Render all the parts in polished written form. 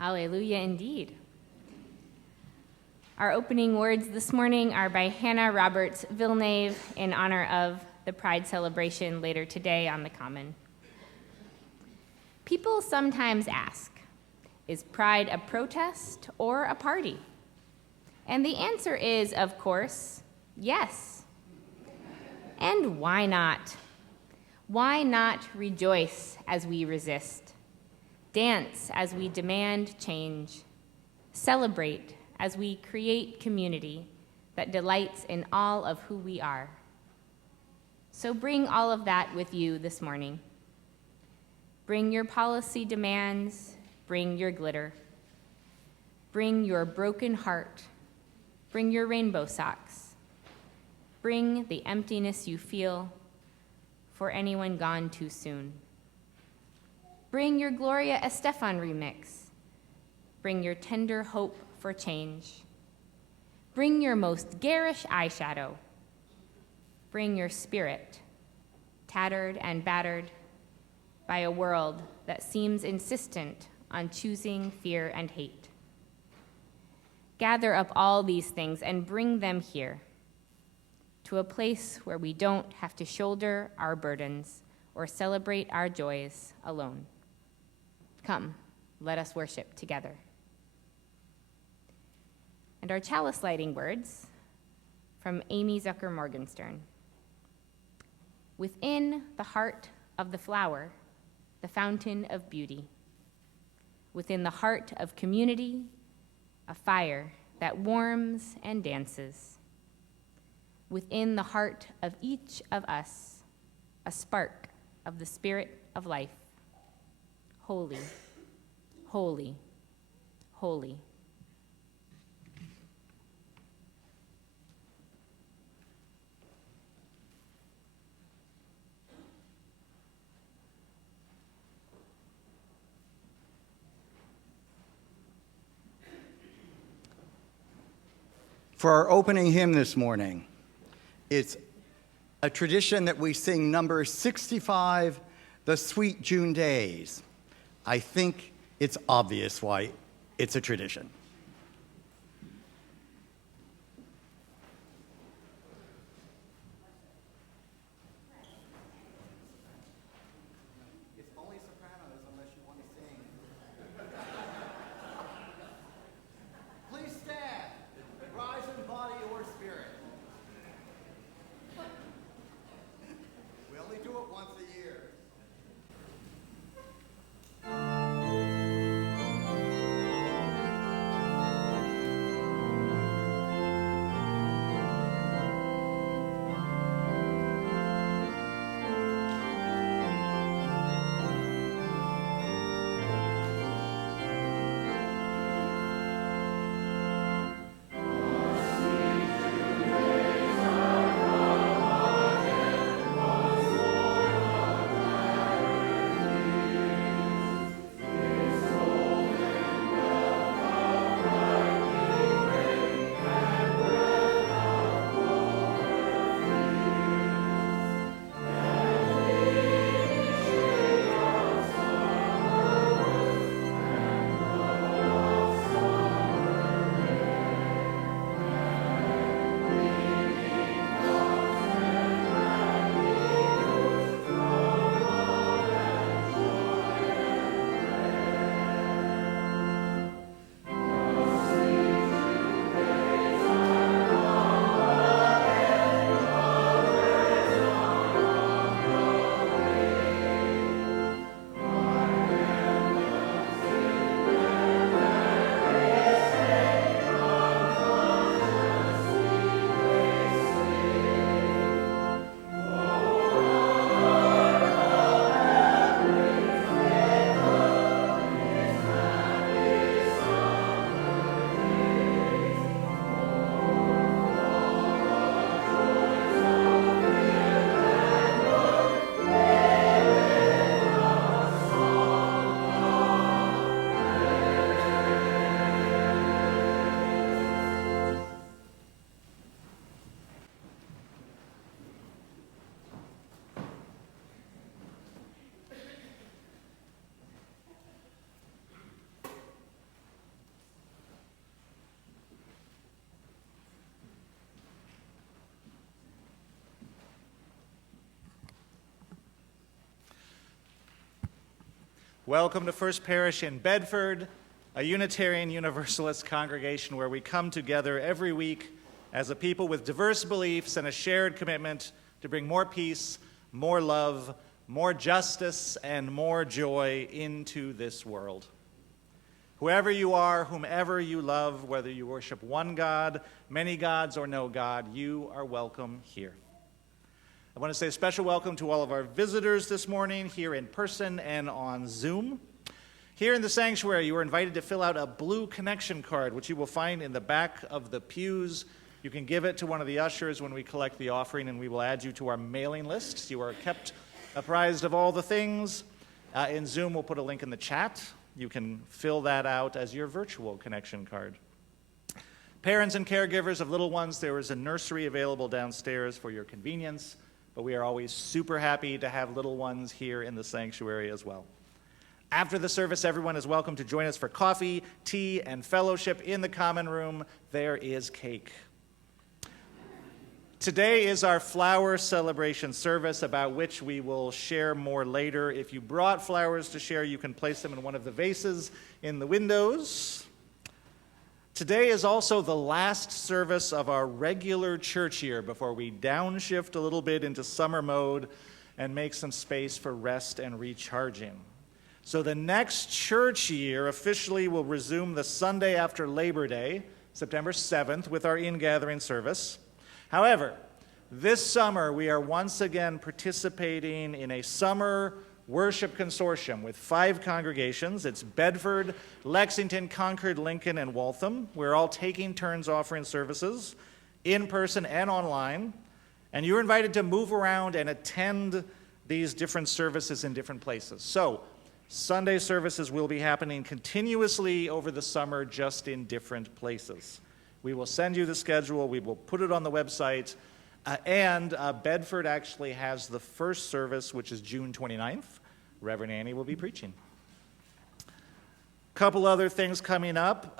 Hallelujah indeed. Our opening words this morning are by Hannah Roberts Villeneuve in honor of the Pride celebration later today on the Common. People sometimes ask, is Pride a protest or a party? And the answer is, of course, yes. And why not? Why not rejoice as we resist? Dance as we demand change. Celebrate as we create community that delights in all of who we are. So bring all of that with you this morning. Bring your policy demands, bring your glitter. Bring your broken heart, bring your rainbow socks. Bring the emptiness you feel for anyone gone too soon. Bring your Gloria Estefan remix. Bring your tender hope for change. Bring your most garish eyeshadow. Bring your spirit, tattered and battered by a world that seems insistent on choosing fear and hate. Gather up all these things and bring them here to a place where we don't have to shoulder our burdens or celebrate our joys alone. Come, let us worship together. And our chalice lighting words from Amy Zucker Morgenstern. Within the heart of the flower, the fountain of beauty. Within the heart of community, a fire that warms and dances. Within the heart of each of us, a spark of the spirit of life. Holy, holy, holy. For our opening hymn this morning, it's a tradition that we sing number 65, The Sweet June Days. I think it's obvious why it's a tradition. It's only sopranos unless you want to sing. Please stand, rise in body or spirit. We only do it once a year. Welcome to First Parish in Bedford, a Unitarian Universalist congregation where we come together every week as a people with diverse beliefs and a shared commitment to bring more peace, more love, more justice, and more joy into this world. Whoever you are, whomever you love, whether you worship one God, many gods, or no God, you are welcome here. I want to say a special welcome to all of our visitors this morning, here in person and on Zoom. Here in the sanctuary, you are invited to fill out a blue connection card, which you will find in the back of the pews. You can give it to one of the ushers when we collect the offering, and we will add you to our mailing list. You are kept apprised of all the things. In Zoom, we'll put a link in the chat. You can fill that out as your virtual connection card. Parents and caregivers of little ones, there is a nursery available downstairs for your convenience, but we are always super happy to have little ones here in the sanctuary as well. After the service, everyone is welcome to join us for coffee, tea, and fellowship in the common room. There is cake. Today is our flower celebration service, about which we will share more later. If you brought flowers to share, you can place them in one of the vases in the windows. Today is also the last service of our regular church year before we downshift a little bit into summer mode and make some space for rest and recharging. So the next church year officially will resume the Sunday after Labor Day, September 7th, with our in-gathering service. However, this summer we are once again participating in a summer worship consortium with 5 congregations. It's Bedford, Lexington, Concord, Lincoln, and Waltham. We're all taking turns offering services in person and online. And you're invited to move around and attend these different services in different places. So Sunday services will be happening continuously over the summer, just in different places. We will send you the schedule. We will put it on the website. And Bedford actually has the first service, which is June 29th. Reverend Annie will be preaching. A couple other things coming up.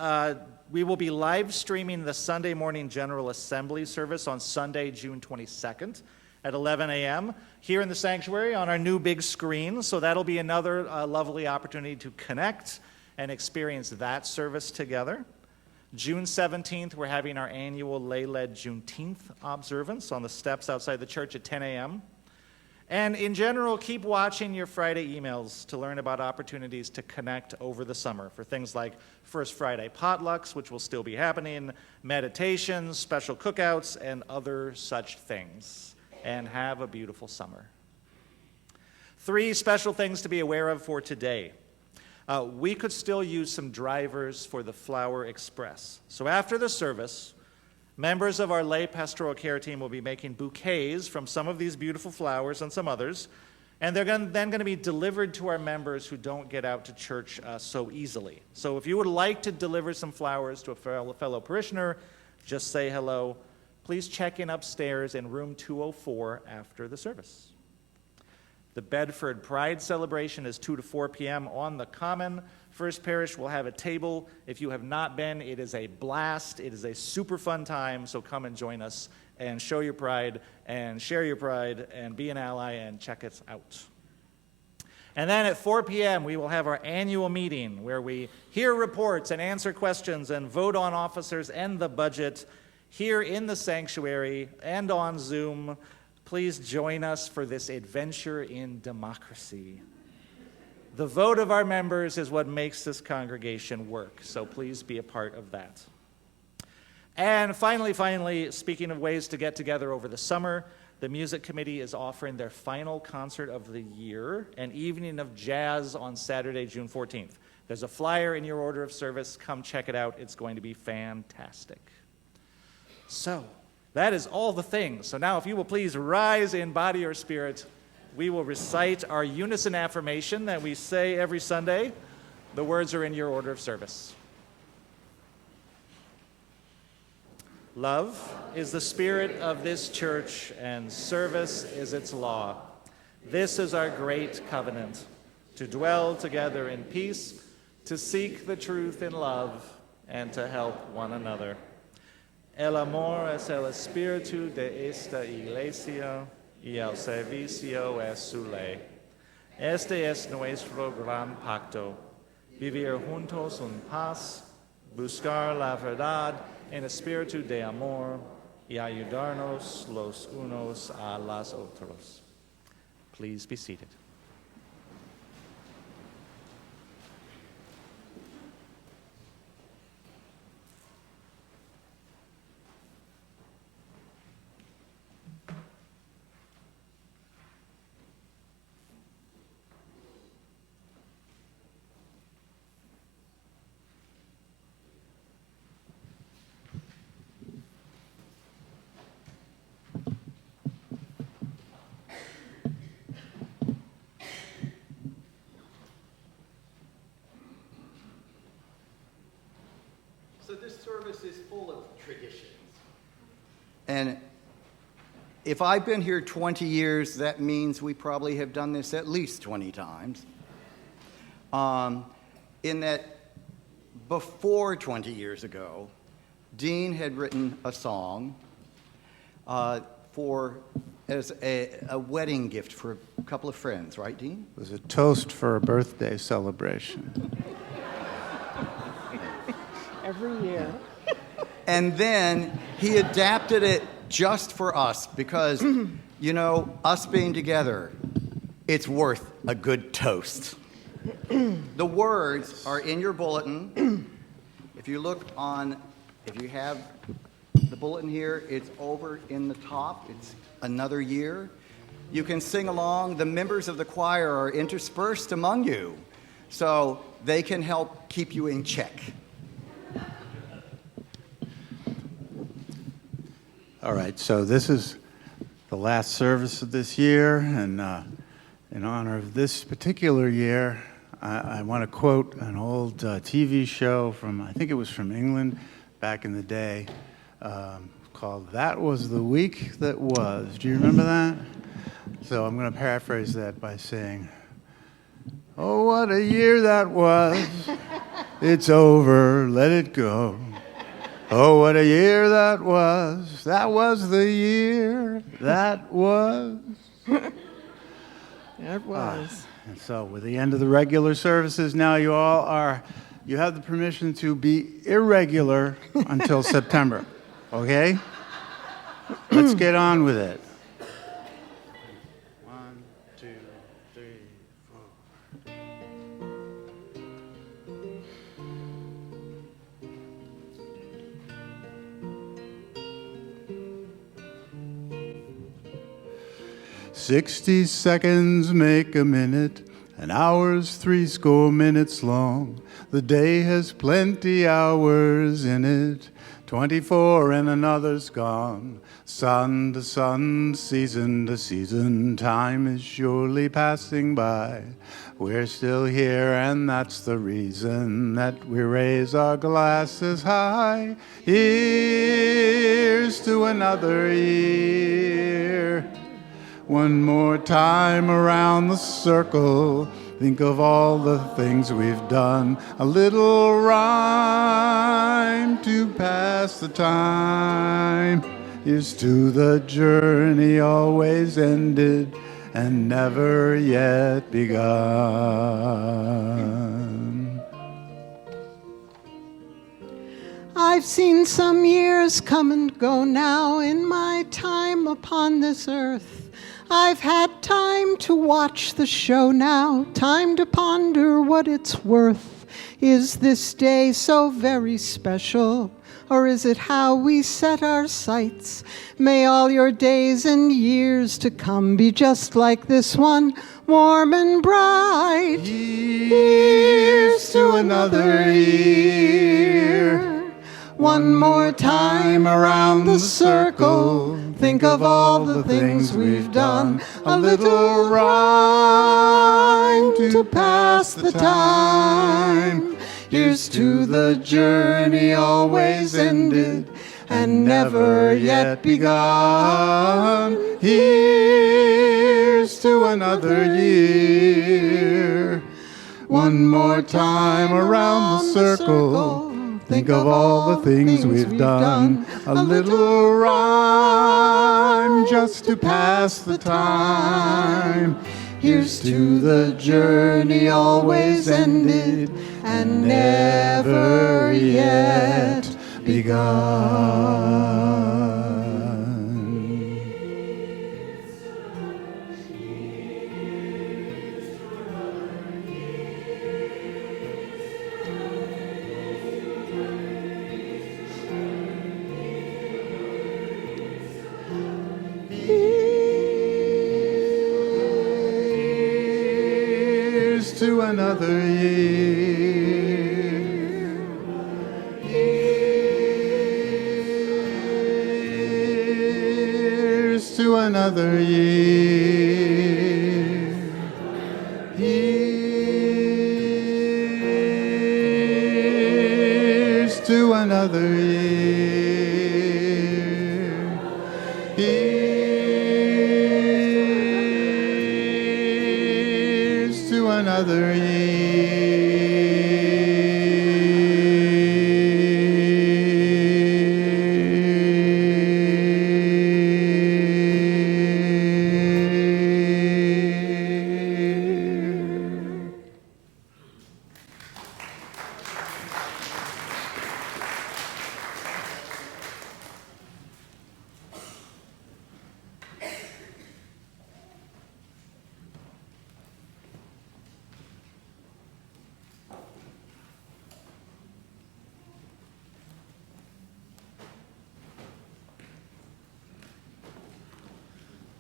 We will be live streaming the Sunday morning General Assembly service on Sunday, June 22nd at 11 a.m. here in the sanctuary on our new big screen. So that'll be another lovely opportunity to connect and experience that service together. June 17th, we're having our annual lay-led Juneteenth observance on the steps outside the church at 10 a.m. And in general, keep watching your Friday emails to learn about opportunities to connect over the summer for things like First Friday potlucks, which will still be happening, meditations, special cookouts, and other such things. And have a beautiful summer. 3 special things to be aware of for today. We could still use some drivers for the Flower Express. So after the service, members of our lay pastoral care team will be making bouquets from some of these beautiful flowers and some others, and they're then going to be delivered to our members who don't get out to church so easily. So if you would like to deliver some flowers to a fellow parishioner, just say hello. Please check in upstairs in room 204 after the service. The Bedford Pride celebration is 2 to 4 p.m. on the Common. First Parish will have a table. If you have not been, it is a blast. It is a super fun time, so come and join us and show your pride and share your pride and be an ally and check it out. And then at 4 p.m., we will have our annual meeting where we hear reports and answer questions and vote on officers and the budget here in the sanctuary and on Zoom. Please join us for this adventure in democracy. The vote of our members is what makes this congregation work, so please be a part of that. And finally, speaking of ways to get together over the summer, the music committee is offering their final concert of the year, an evening of jazz on Saturday, June 14th. There's a flyer in your order of service. Come check it out. It's going to be fantastic. So, that is all the things. So now if you will please rise in body or spirit, we will recite our unison affirmation that we say every Sunday. The words are in your order of service. Love is the spirit of this church, and service is its law. This is our great covenant, to dwell together in peace, to seek the truth in love, and to help one another. El amor es el espíritu de esta iglesia y el servicio es su ley. Este es nuestro gran pacto, vivir juntos en paz, buscar la verdad en espíritu de amor y ayudarnos los unos a los otros. Please be seated. So this service is full of traditions. And if I've been here 20 years, that means we probably have done this at least 20 times. In that before 20 years ago, Dean had written a song as a wedding gift for a couple of friends, right, Dean? It was a toast for a birthday celebration. Every year. And then he adapted it just for us because, you know, us being together, it's worth a good toast. The words are in your bulletin. If you have the bulletin here, it's over in the top. It's another year. You can sing along. The members of the choir are interspersed among you, so they can help keep you in check. All right, so this is the last service of this year, and in honor of this particular year, I want to quote an old TV show from, I think it was from England back in the day, called That Was the Week That Was. Do you remember that? So I'm going to paraphrase that by saying, oh, what a year that was. It's over, let it go. Oh, what a year that was. That was the year that was. It was. And so with the end of the regular services, now you have the permission to be irregular until September, okay? Let's get on with it. 1, 2, 3, 4. 60 seconds make a minute, an hour's 80 minutes long. The day has plenty hours in it, 24 and another's gone. Sun to sun, season to season, time is surely passing by. We're still here, and that's the reason that we raise our glasses high. Here's to another year. One more time around the circle, think of all the things we've done. A little rhyme to pass the time. Here's to the journey always ended and never yet begun. I've seen some years come and go now in my time upon this earth. I've had time to watch the show now, time to ponder what it's worth. Is this day so very special, or is it how we set our sights? May all your days and years to come be just like this one, warm and bright. Here's to another year. One more time around the circle, think of all the things we've done. A little rhyme to pass the time. Here's to the journey always ended and never yet begun. Here's to another year. One more time around the circle, think of all the things we've done. A little rhyme just to pass the time. Here's to the journey always ended and never yet begun. Here's to another year. Here's to another year. Here's to another year. Here's to another year.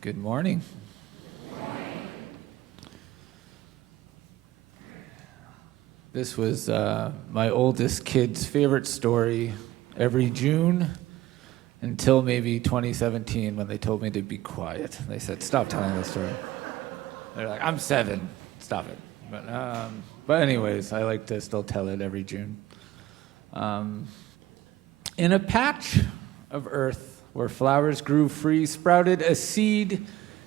Good morning. This was my oldest kid's favorite story every June until maybe 2017 when they told me to be quiet. They said, stop telling the story. They're like, I'm 7, stop it. But anyways, I like to still tell it every June. In a patch of earth where flowers grew free, sprouted a seed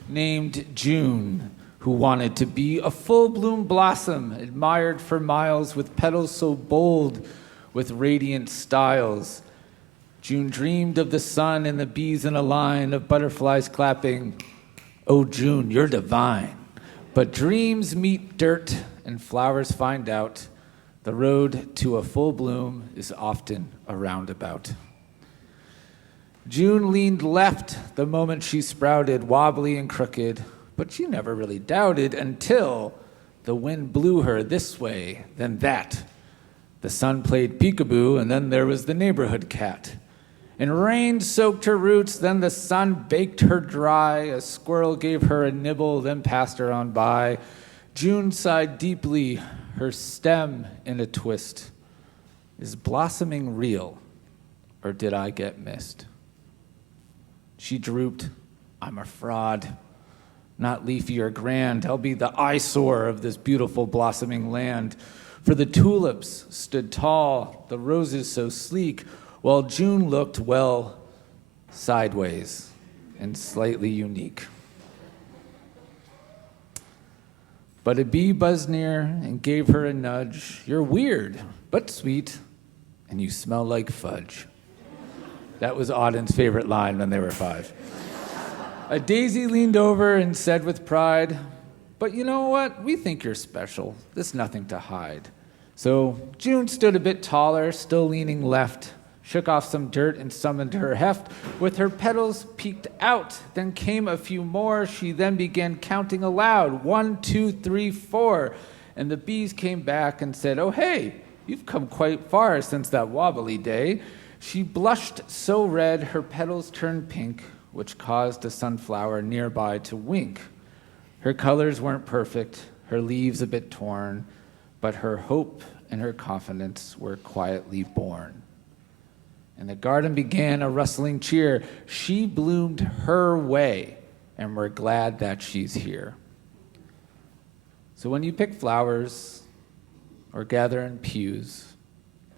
named June, who wanted to be a full-bloom blossom, admired for miles with petals so bold with radiant styles. June dreamed of the sun and the bees in a line of butterflies clapping, "Oh, June, you're divine." But dreams meet dirt and flowers find out the road to a full bloom is often a roundabout. June leaned left the moment she sprouted, wobbly and crooked, but she never really doubted until the wind blew her this way, then that. The sun played peekaboo, and then there was the neighborhood cat. And rain soaked her roots, then the sun baked her dry. A squirrel gave her a nibble, then passed her on by. June sighed deeply, her stem in a twist. Is blossoming real, or did I get missed? She drooped. I'm a fraud. Not leafy or grand. I'll be the eyesore of this beautiful blossoming land. For the tulips stood tall, the roses so sleek, while June looked, well, sideways and slightly unique. But a bee buzzed near and gave her a nudge. You're weird, but sweet, and you smell like fudge. That was Auden's favorite line when they were 5. A daisy leaned over and said with pride, but you know what? We think you're special. There's nothing to hide. So June stood a bit taller, still leaning left, shook off some dirt and summoned her heft. With her petals peeked out, then came a few more. She then began counting aloud, 1, 2, 3, 4. And the bees came back and said, oh, hey, you've come quite far since that wobbly day. She blushed so red, her petals turned pink, which caused a sunflower nearby to wink. Her colors weren't perfect, her leaves a bit torn, but her hope and her confidence were quietly born. And the garden began a rustling cheer. She bloomed her way, and we're glad that she's here. So when you pick flowers or gather in pews,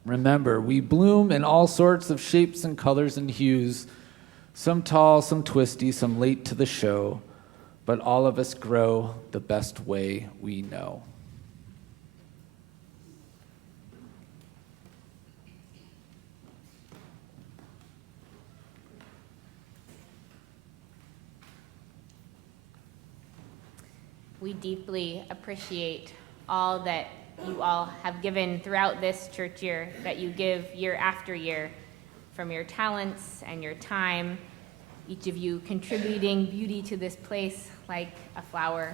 remember, we bloom in all sorts of shapes and colors and hues, some tall, some twisty, some late to the show, but all of us grow the best way we know. We deeply appreciate all that you all have given throughout this church year, that you give year after year, from your talents and your time, each of you contributing beauty to this place like a flower.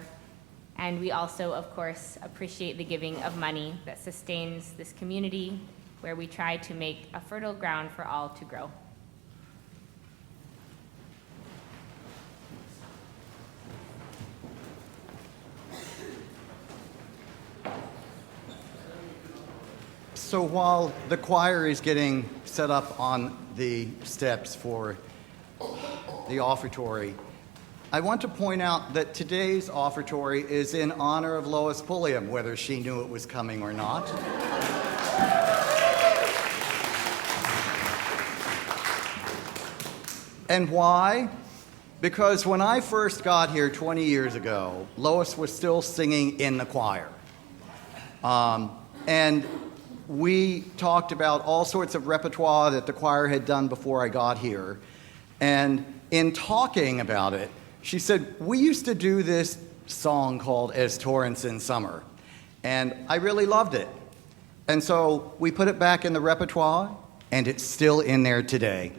And we also, of course, appreciate the giving of money that sustains this community, where we try to make a fertile ground for all to grow. So while the choir is getting set up on the steps for the offertory, I want to point out that today's offertory is in honor of Lois Pulliam, whether she knew it was coming or not. And why? Because when I first got here 20 years ago, Lois was still singing in the choir. And we talked about all sorts of repertoire that the choir had done before I got here. And in talking about it, she said, we used to do this song called As Torrents in Summer. And I really loved it. And so we put it back in the repertoire, and it's still in there today.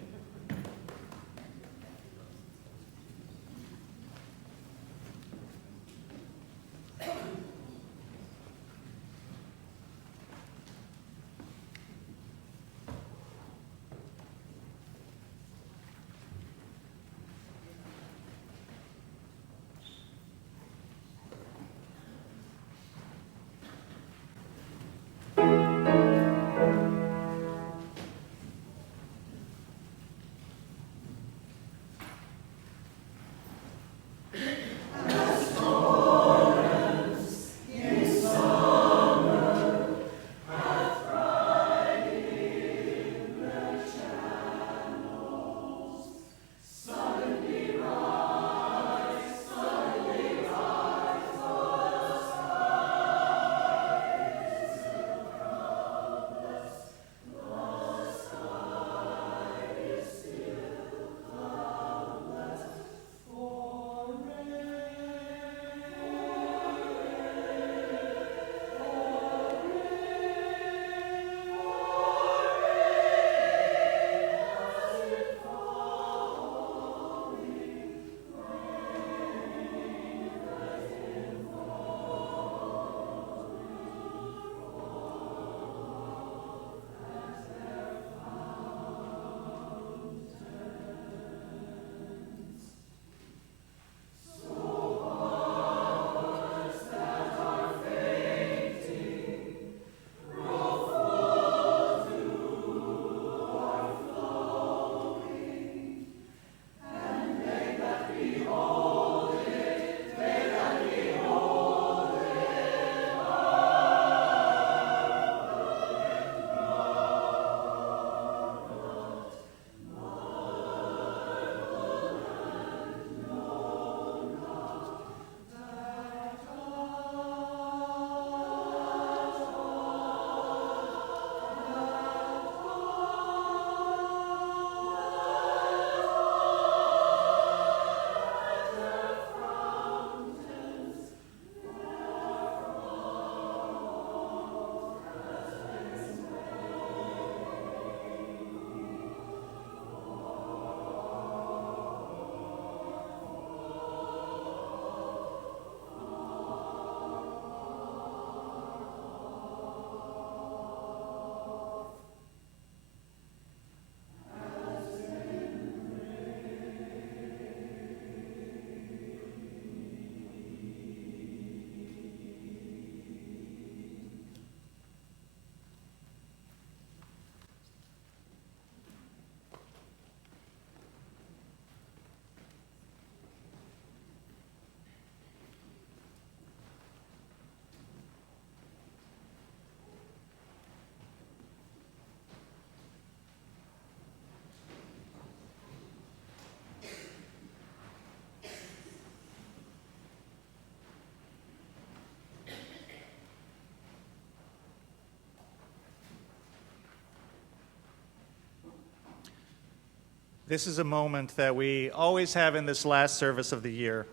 This is a moment that we always have in this last service of the year,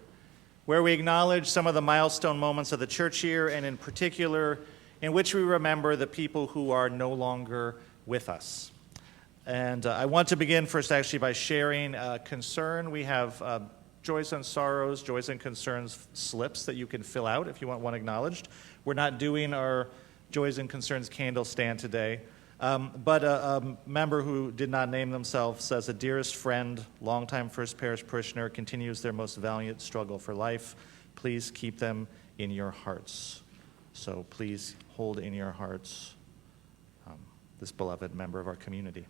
where we acknowledge some of the milestone moments of the church year, and in particular, in which we remember the people who are no longer with us. And I want to begin first actually by sharing a concern. We have joys and sorrows, joys and concerns slips that you can fill out if you want one acknowledged. We're not doing our joys and concerns candle stand today, but a member who did not name themselves says, a dearest friend, longtime First Parish parishioner, continues their most valiant struggle for life. Please keep them in your hearts. So please hold in your hearts this beloved member of our community.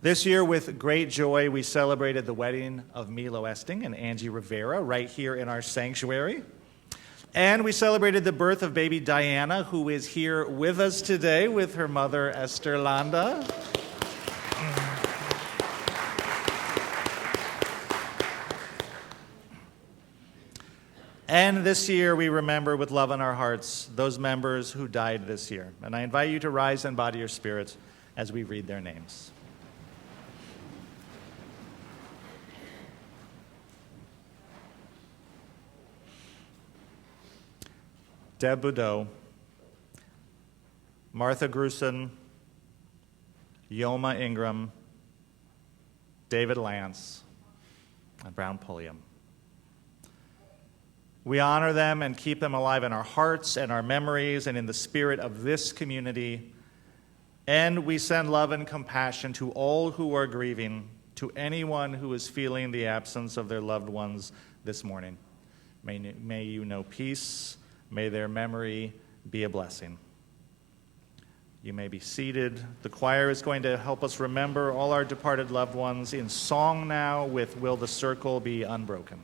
This year, with great joy, we celebrated the wedding of Milo Esting and Angie Rivera right here in our sanctuary. And we celebrated the birth of baby Diana, who is here with us today with her mother, Esther Landa. And this year, we remember with love in our hearts those members who died this year. And I invite you to rise and body your spirits as we read their names. Deb Boudreau, Martha Grusin, Yoma Ingram, David Lance, and Brown Pulliam. We honor them and keep them alive in our hearts and our memories and in the spirit of this community. And we send love and compassion to all who are grieving, to anyone who is feeling the absence of their loved ones this morning. May you know peace. May their memory be a blessing. You may be seated. The choir is going to help us remember all our departed loved ones in song now with Will the Circle Be Unbroken.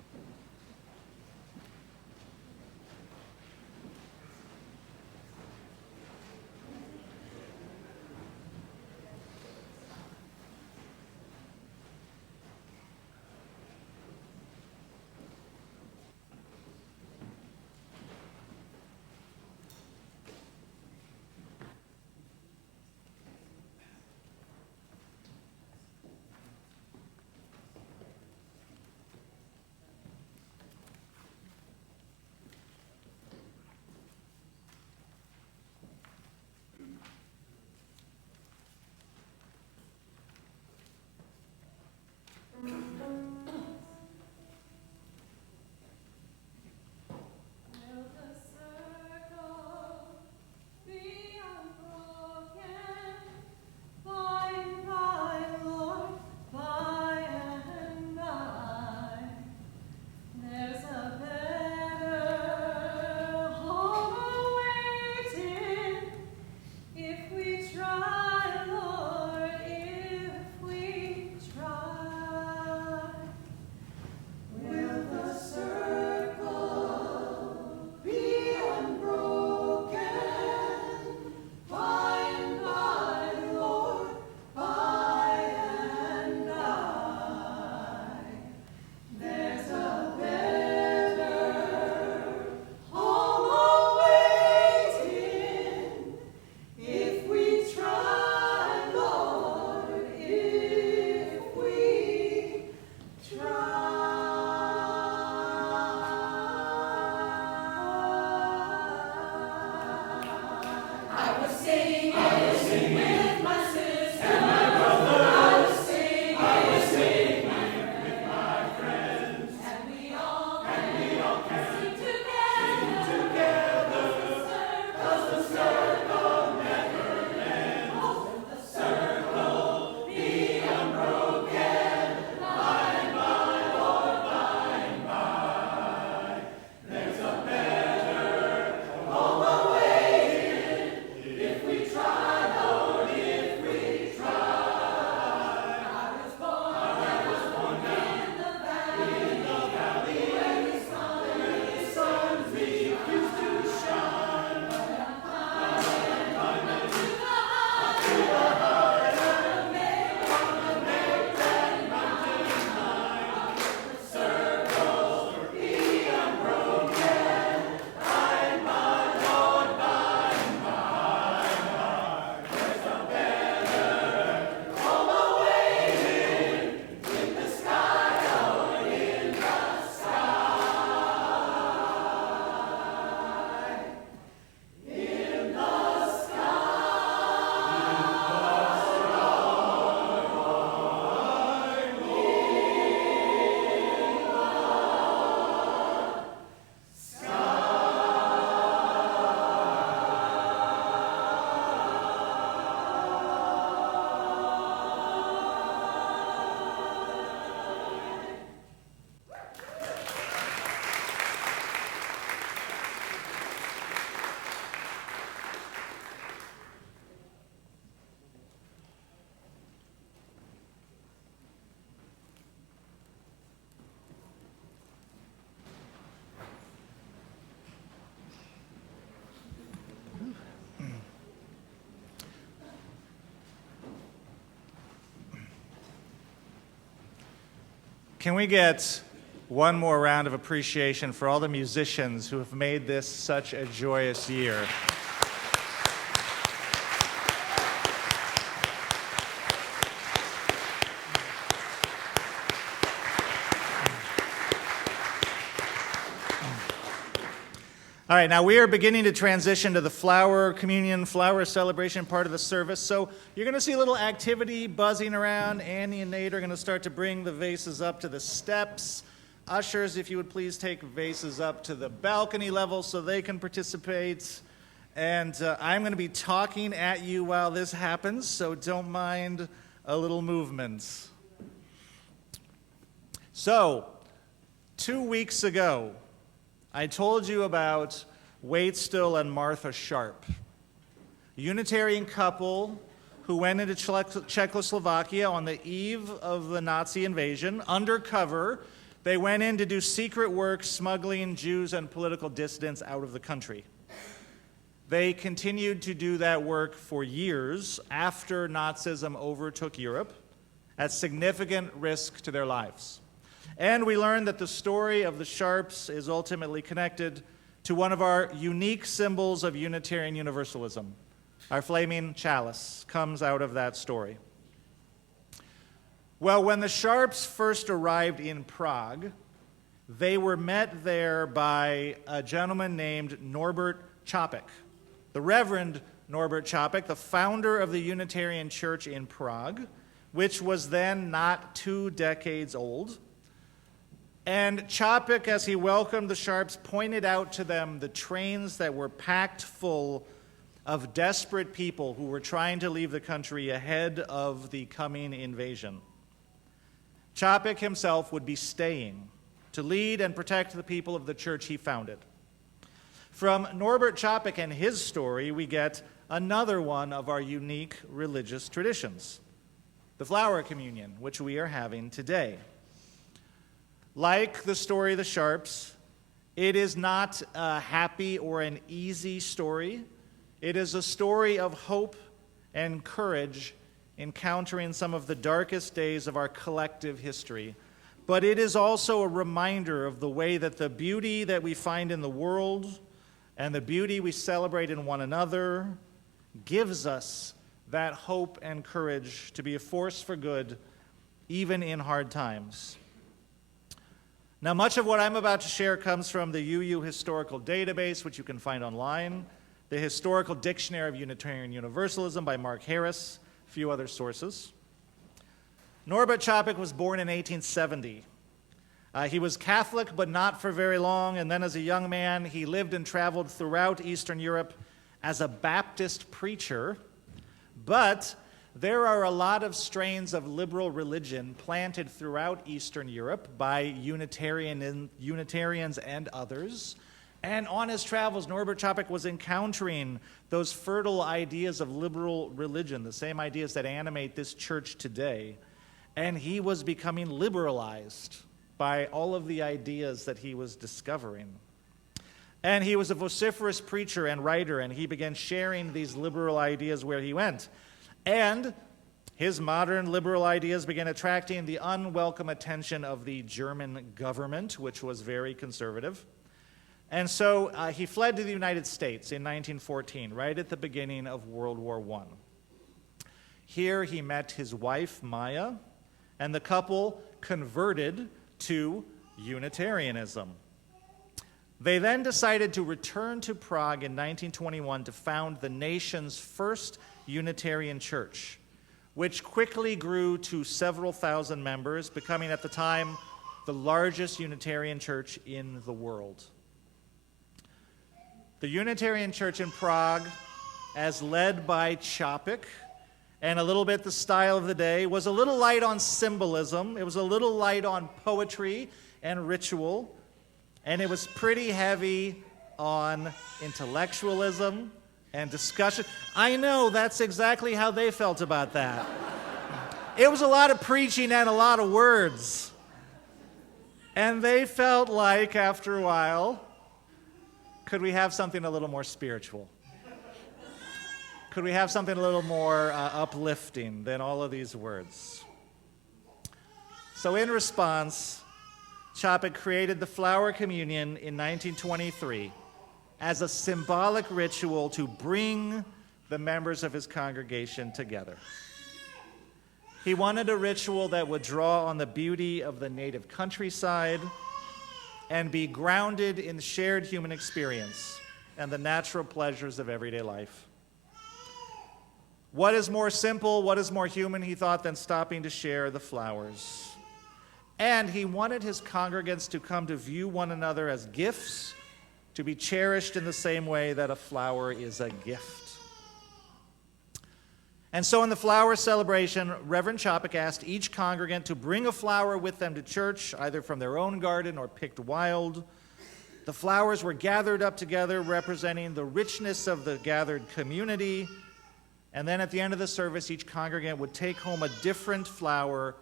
Can we get one more round of appreciation for all the musicians who have made this such a joyous year? All right, now we are beginning to transition to the flower communion, flower celebration part of the service. So you're going to see a little activity buzzing around. Annie and Nate are going to start to bring the vases up to the steps. Ushers, if you would please take vases up to the balcony level so they can participate. And I'm going to be talking at you while this happens, so don't mind a little movement. So, 2 weeks ago, I told you about Waitstill and Martha Sharp, a Unitarian couple who went into Czechoslovakia on the eve of the Nazi invasion. Undercover, they went in to do secret work smuggling Jews and political dissidents out of the country. They continued to do that work for years after Nazism overtook Europe, at significant risk to their lives. And we learned that the story of the Sharps is ultimately connected to one of our unique symbols of Unitarian Universalism. Our flaming chalice comes out of that story. Well, when the Sharps first arrived in Prague, they were met there by a gentleman named Norbert Čapek, the Reverend Norbert Čapek, the founder of the Unitarian Church in Prague, which was then not 2 decades old. And Čapek, as he welcomed the Sharps, pointed out to them the trains that were packed full of desperate people who were trying to leave the country ahead of the coming invasion. Čapek himself would be staying to lead and protect the people of the church he founded. From Norbert Čapek and his story, we get another one of our unique religious traditions, the flower communion, which we are having today. Like the story of the Sharps, it is not a happy or an easy story. It is a story of hope and courage encountering some of the darkest days of our collective history. But it is also a reminder of the way that the beauty that we find in the world and the beauty we celebrate in one another gives us that hope and courage to be a force for good, even in hard times. Now, much of what I'm about to share comes from the UU Historical Database, which you can find online, the Historical Dictionary of Unitarian Universalism by Mark Harris, a few other sources. Norbert Čapek was born in 1870. He was Catholic, but not for very long, and then as a young man, he lived and traveled throughout Eastern Europe as a Baptist preacher, but there are a lot of strains of liberal religion planted throughout Eastern Europe by Unitarians and others. And on his travels, Norbert Čapek was encountering those fertile ideas of liberal religion, the same ideas that animate this church today. And he was becoming liberalized by all of the ideas that he was discovering. And he was a vociferous preacher and writer, and he began sharing these liberal ideas where he went. And his modern liberal ideas began attracting the unwelcome attention of the German government, which was very conservative. And so he fled to the United States in 1914, right at the beginning of World War I. Here he met his wife, Maya, and the couple converted to Unitarianism. They then decided to return to Prague in 1921 to found the nation's first Unitarian church, which quickly grew to several thousand members, becoming at the time the largest Unitarian church in the world. The Unitarian Church in Prague, as led by Čapek, and a little bit the style of the day, was a little light on symbolism, it was a little light on poetry and ritual, and it was pretty heavy on intellectualism and discussion. I know, that's exactly how they felt about that. It was a lot of preaching and a lot of words. And they felt like, after a while, could we have something a little more spiritual? Could we have something a little more uplifting than all of these words? So in response, Chapek created the flower communion in 1923 as a symbolic ritual to bring the members of his congregation together. He wanted a ritual that would draw on the beauty of the native countryside and be grounded in shared human experience and the natural pleasures of everyday life. What is more simple, what is more human, he thought, than stopping to share the flowers? And he wanted his congregants to come to view one another as gifts, to be cherished in the same way that a flower is a gift. And so in the flower celebration, Reverend Chapek asked each congregant to bring a flower with them to church, either from their own garden or picked wild. The flowers were gathered up together, representing the richness of the gathered community. And then at the end of the service, each congregant would take home a different flower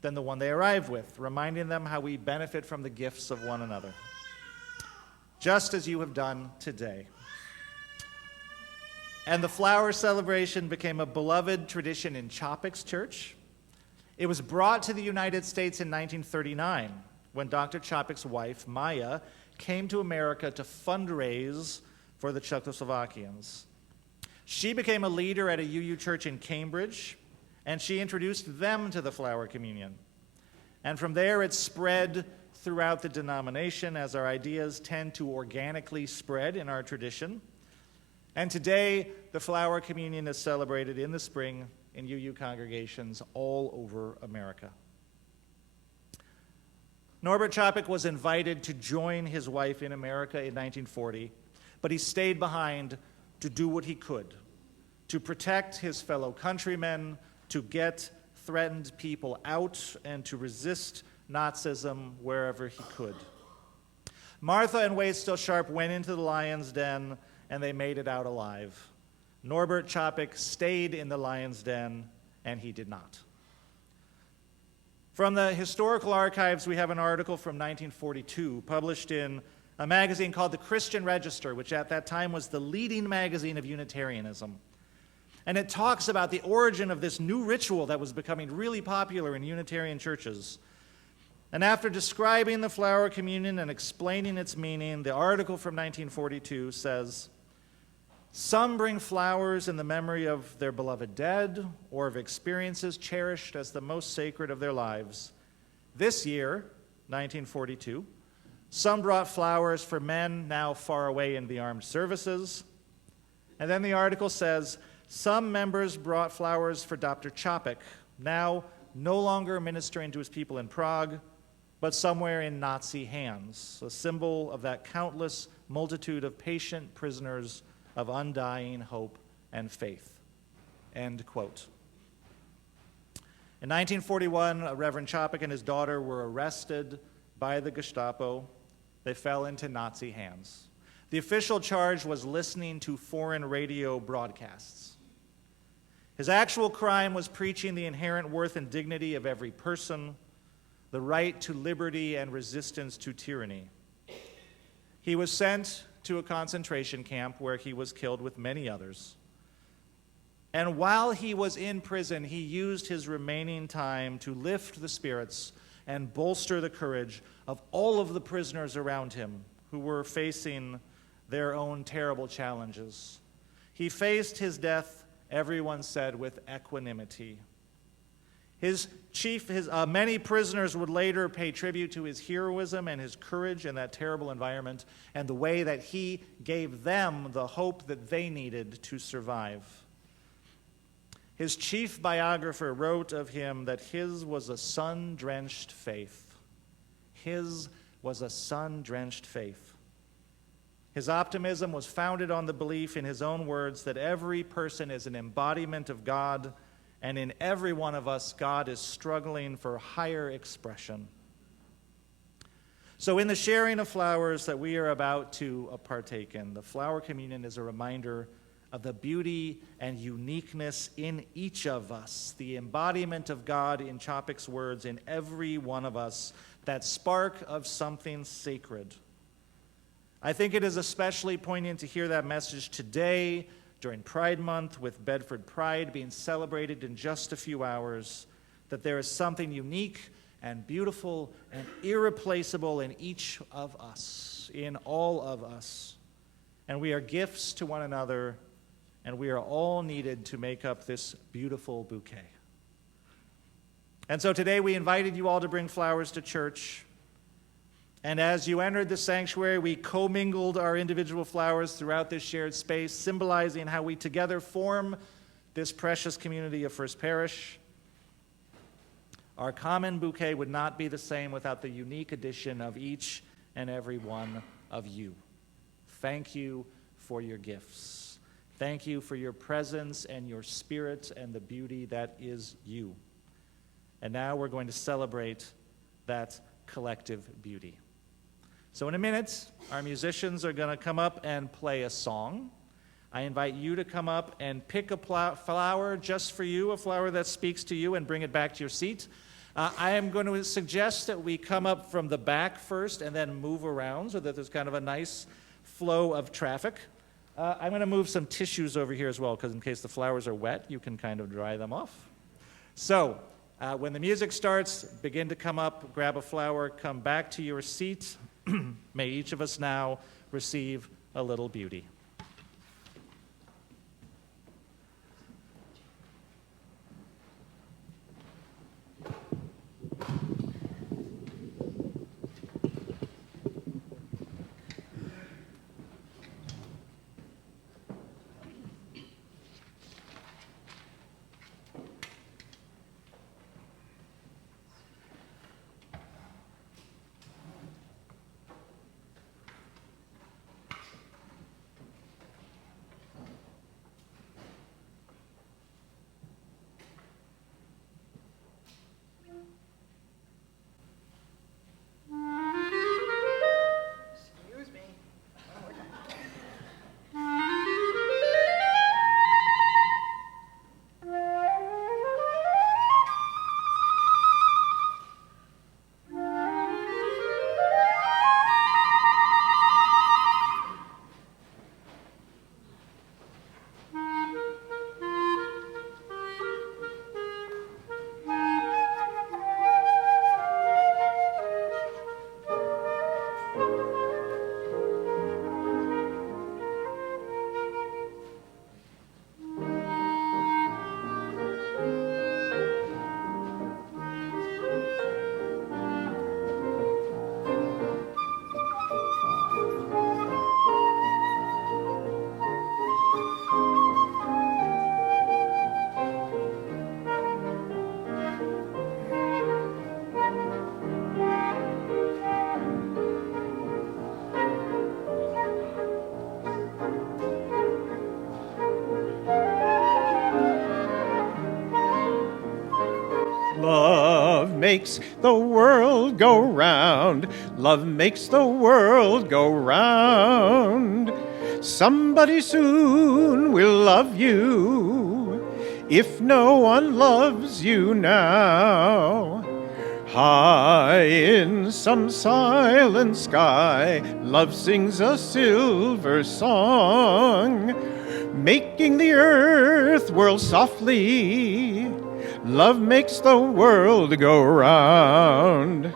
than the one they arrived with, reminding them how we benefit from the gifts of one another, just as you have done today. And the flower celebration became a beloved tradition in Chapek's church. It was brought to the United States in 1939 when Dr. Chapek's wife, Maya, came to America to fundraise for the Czechoslovakians. She became a leader at a UU church in Cambridge, and she introduced them to the flower communion. And from there, it spread throughout the denomination, as our ideas tend to organically spread in our tradition. And today, the flower communion is celebrated in the spring in UU congregations all over America. Norbert Chapek was invited to join his wife in America in 1940, but he stayed behind to do what he could, to protect his fellow countrymen, to get threatened people out, and to resist Nazism wherever he could. Martha and Wade Still Sharp went into the lion's den, and they made it out alive. Norbert Chapek stayed in the lion's den, and he did not. From the historical archives, we have an article from 1942 published in a magazine called The Christian Register, which at that time was the leading magazine of Unitarianism. And it talks about the origin of this new ritual that was becoming really popular in Unitarian churches. And after describing the flower communion and explaining its meaning, the article from 1942 says, "Some bring flowers in the memory of their beloved dead or of experiences cherished as the most sacred of their lives. This year, 1942, some brought flowers for men now far away in the armed services." And then the article says, "Some members brought flowers for Dr. Chapek, now no longer ministering to his people in Prague, but somewhere in Nazi hands, a symbol of that countless multitude of patient prisoners of undying hope and faith." End quote. In 1941, Reverend Chapek and his daughter were arrested by the Gestapo. They fell into Nazi hands. The official charge was listening to foreign radio broadcasts. His actual crime was preaching the inherent worth and dignity of every person, the right to liberty and resistance to tyranny. He was sent to a concentration camp where he was killed with many others. And while he was in prison, he used his remaining time to lift the spirits and bolster the courage of all of the prisoners around him who were facing their own terrible challenges. He faced his death, everyone said, with equanimity. Many prisoners would later pay tribute to his heroism and his courage in that terrible environment and the way that he gave them the hope that they needed to survive. His chief biographer wrote of him that his was a sun-drenched faith. His was a sun-drenched faith. His optimism was founded on the belief, in his own words, that every person is an embodiment of God, and in every one of us, God is struggling for higher expression. So in the sharing of flowers that we are about to partake in, the flower communion is a reminder of the beauty and uniqueness in each of us, the embodiment of God, in Chapek's words, in every one of us, that spark of something sacred. I think it is especially poignant to hear that message today during Pride Month, with Bedford Pride being celebrated in just a few hours, that there is something unique and beautiful and irreplaceable in each of us, in all of us. And we are gifts to one another, and we are all needed to make up this beautiful bouquet. And so today we invited you all to bring flowers to church. And as you entered the sanctuary, we commingled our individual flowers throughout this shared space, symbolizing how we together form this precious community of First Parish. Our common bouquet would not be the same without the unique addition of each and every one of you. Thank you for your gifts. Thank you for your presence and your spirit and the beauty that is you. And now we're going to celebrate that collective beauty. So in a minute, our musicians are going to come up and play a song. I invite you to come up and pick a flower just for you, a flower that speaks to you, and bring it back to your seat. I am going to suggest that we come up from the back first and then move around so that there's kind of a nice flow of traffic. I'm going to move some tissues over here as well, because in case the flowers are wet, you can kind of dry them off. So when the music starts, begin to come up, grab a flower, come back to your seat. May each of us now receive a little beauty. Love makes the world go round. Love makes the world go round. Somebody soon will love you if no one loves you now. High in some silent sky, love sings a silver song, making the earth whirl softly. Love makes the world go round.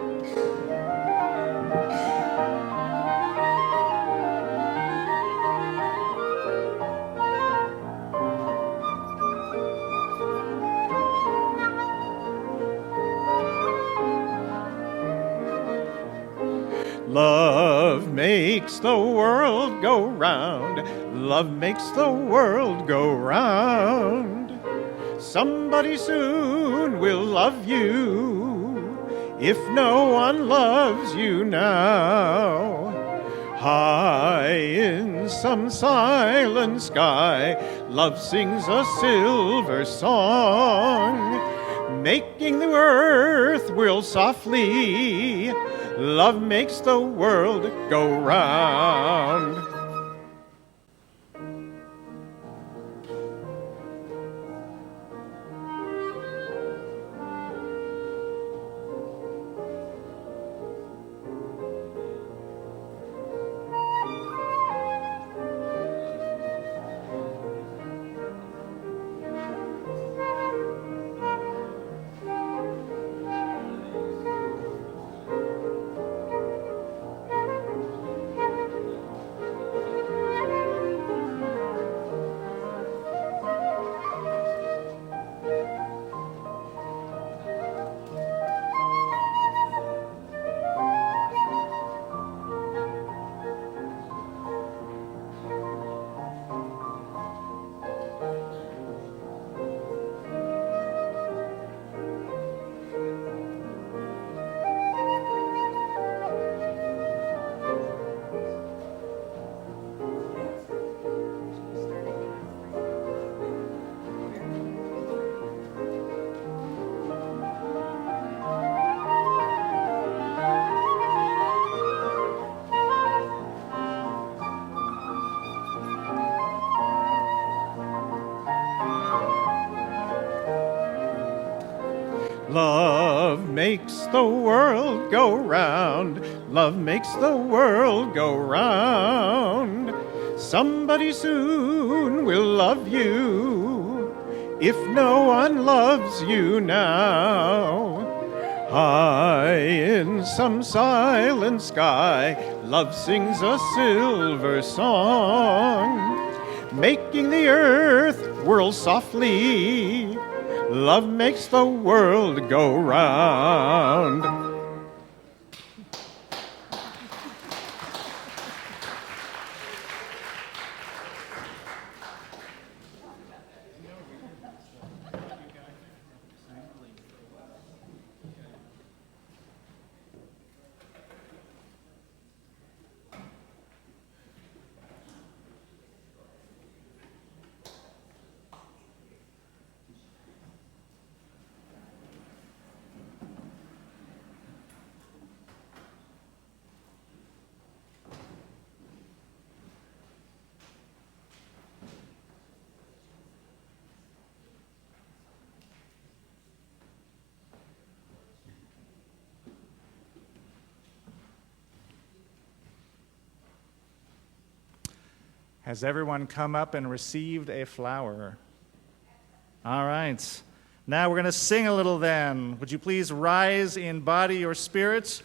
Love makes the world go round. Love makes the world go round. Somebody soon will love you if no one loves you now. High in some silent sky, love sings a silver song, making the earth whirl softly. Love makes the world go round. Love makes the world go round. Love makes the world go round. Somebody soon will love you if no one loves you now. High in some silent sky, love sings a silver song, making the earth whirl softly. Love makes the world go round. Has everyone come up and received a flower? All right. Now we're going to sing a little then. Would you please rise in body or spirit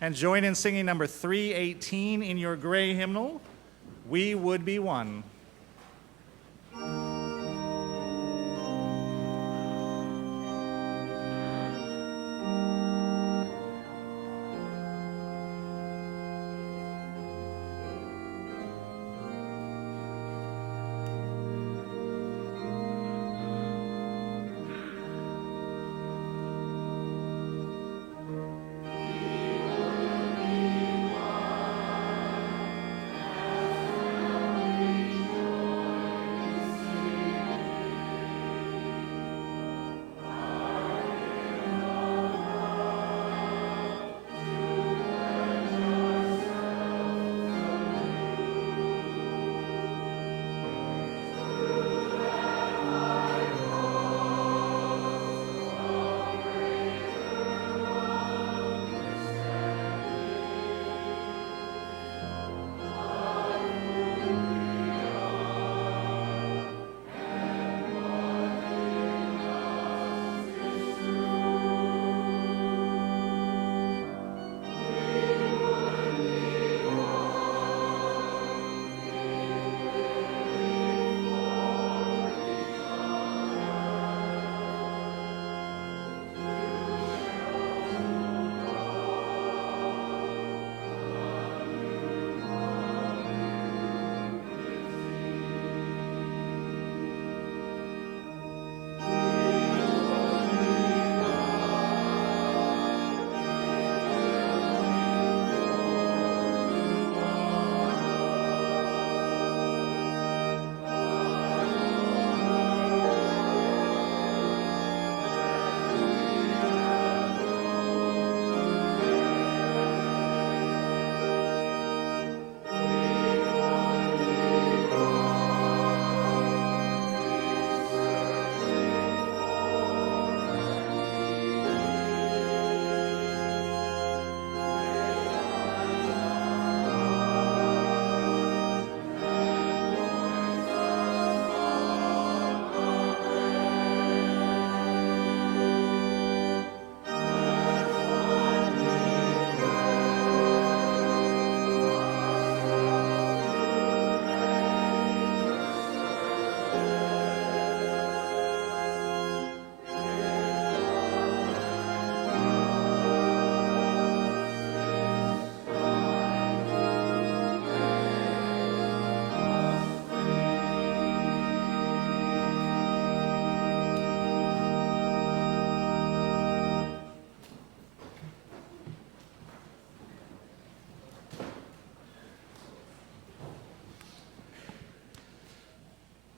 and join in singing number 318 in your gray hymnal, We Would Be One.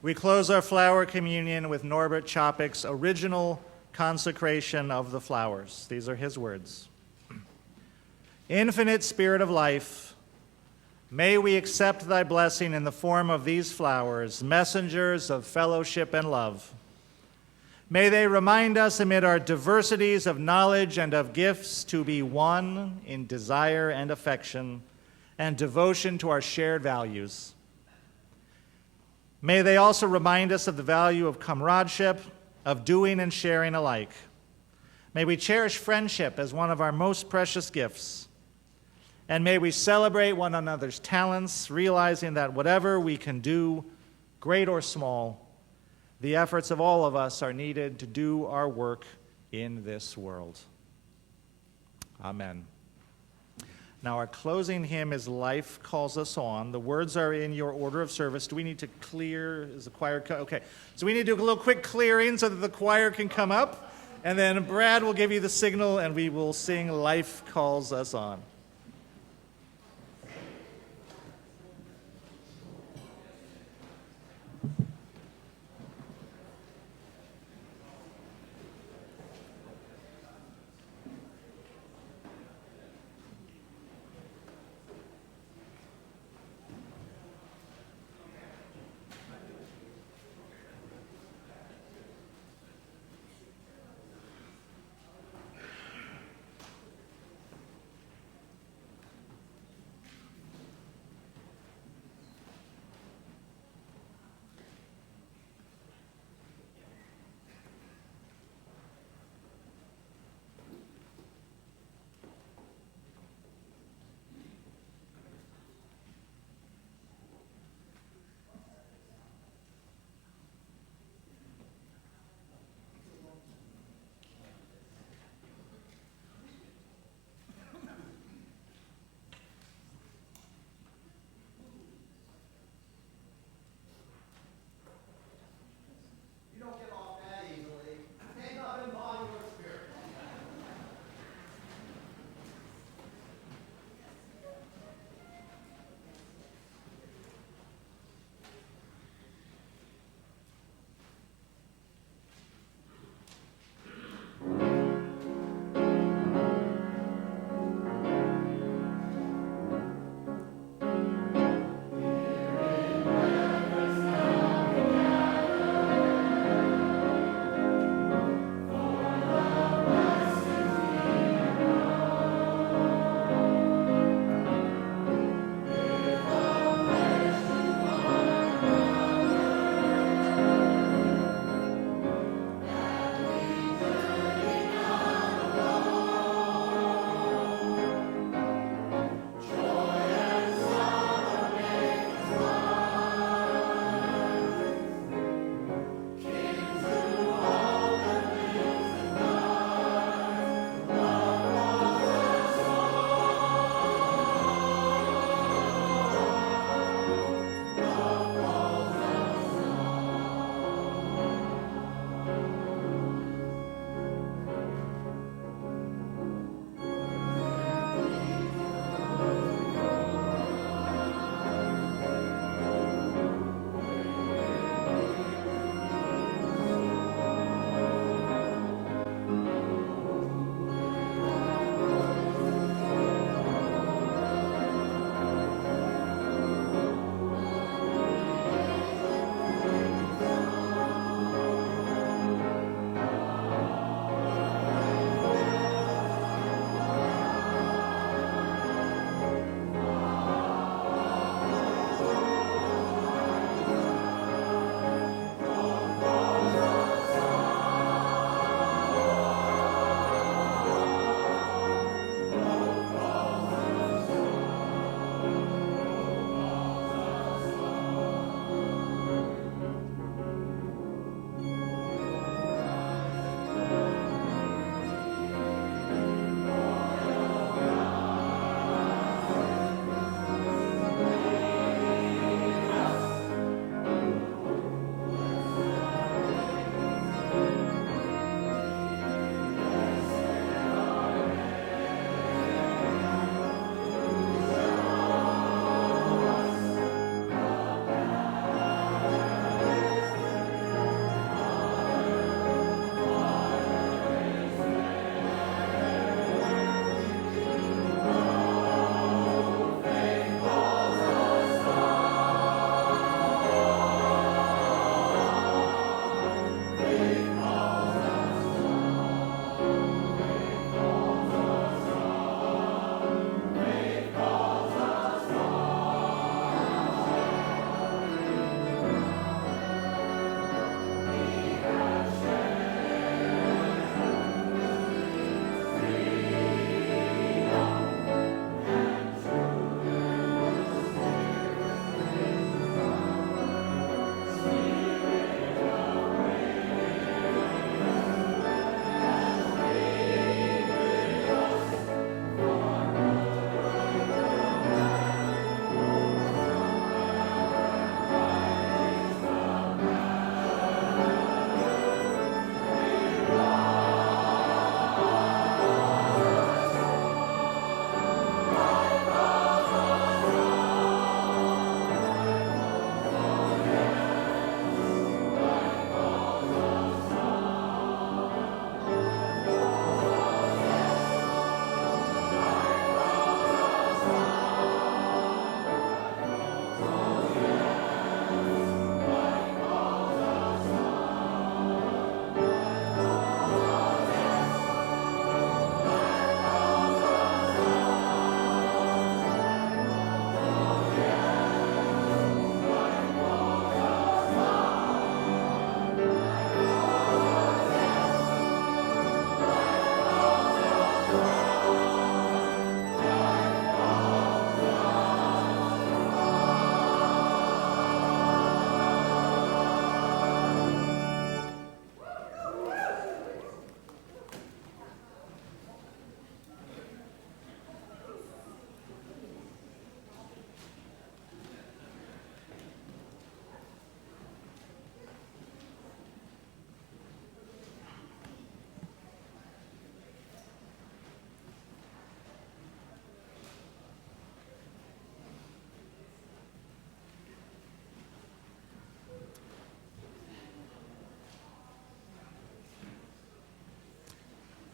We close our flower communion with Norbert Chopik's original consecration of the flowers. These are his words. Infinite Spirit of life, may we accept thy blessing in the form of these flowers, messengers of fellowship and love. May they remind us amid our diversities of knowledge and of gifts to be one in desire and affection and devotion to our shared values. May they also remind us of the value of comradeship, of doing and sharing alike. May we cherish friendship as one of our most precious gifts. And may we celebrate one another's talents, realizing that whatever we can do, great or small, the efforts of all of us are needed to do our work in this world. Amen. Now, our closing hymn is Life Calls Us On. The words are in your order of service. Do we need to clear? Is the choir? Okay. So we need to do a little quick clearing so that the choir can come up. And then Brad will give you the signal, and we will sing Life Calls Us On.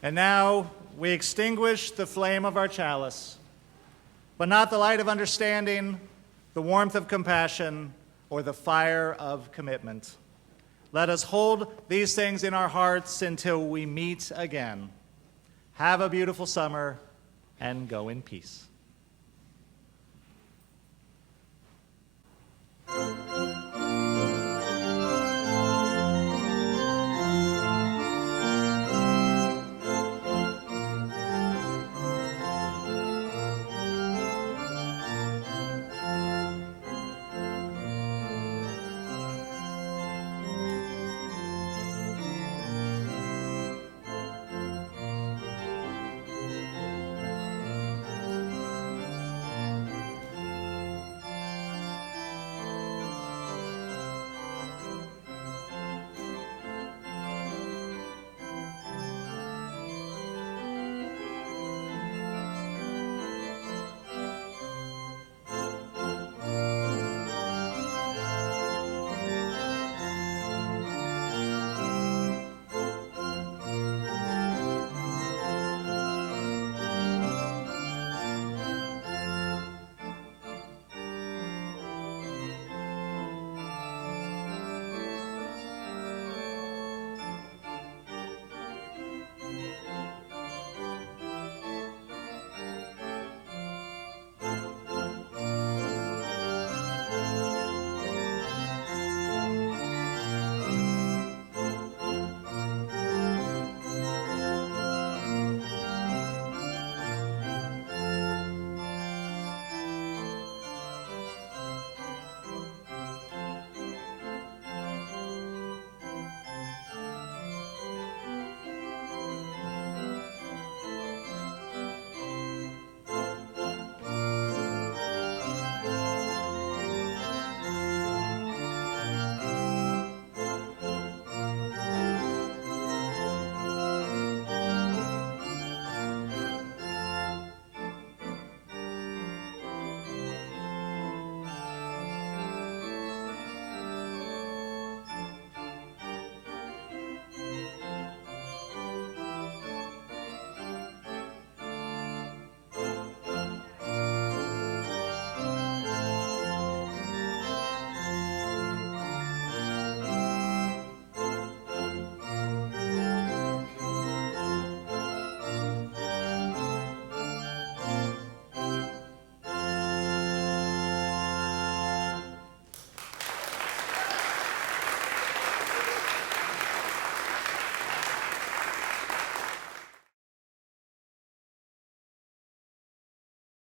And now we extinguish the flame of our chalice, but not the light of understanding, the warmth of compassion, or the fire of commitment. Let us hold these things in our hearts until we meet again. Have a beautiful summer, and go in peace.